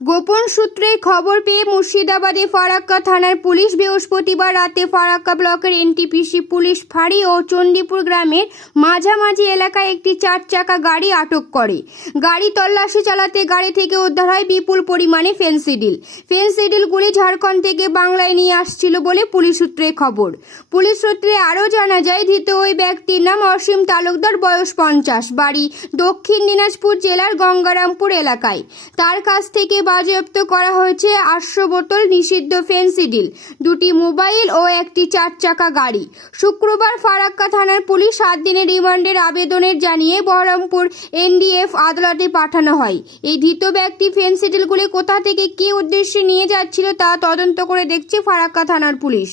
গোপন সূত্রে খবর পেয়ে মুর্শিদাবাদে ফারাক্কা থানার পুলিশ বৃহস্পতিবার রাতে ফারাক্কা ব্লকের এনটিপিসি পুলিশ ফাঁড়ি ও চণ্ডীপুর গ্রামের মাঝামাঝি এলাকায় একটি চার চাকা গাড়ি আটক করে। গাড়ি তল্লাশি চালাতে গাড়ি থেকে উদ্ধার হয় বিপুল পরিমাণে ফেন্সিডিল। ফেন্সিডিলগুলি ঝাড়খণ্ড থেকে বাংলায় নিয়ে আসছিল বলে পুলিশ সূত্রে খবর। পুলিশ সূত্রে আরও জানা যায়, ধৃত ওই ব্যক্তির নাম অসীম তালুকদার, বয়স পঞ্চাশ, বাড়ি দক্ষিণ দিনাজপুর জেলার গঙ্গারামপুর এলাকায়। তার কাছ থেকে বাজেয়াপ্ত করা হয়েছে আটশো বোতল নিষিদ্ধ ফেন্সিডিল দুটি মোবাইল ও একটি চার চাকা গাড়ি। শুক্রবার ফারাক্কা থানার পুলিশ সাত দিনের রিমান্ডের আবেদনের জানিয়ে বহরমপুর এনডিএফ আদালতে পাঠানো হয়। এই ধৃত ব্যক্তি ফেন্সিডিলগুলি কোথা থেকে কী উদ্দেশ্যে নিয়ে যাচ্ছিল তা তদন্ত করে দেখছে ফারাক্কা থানার পুলিশ।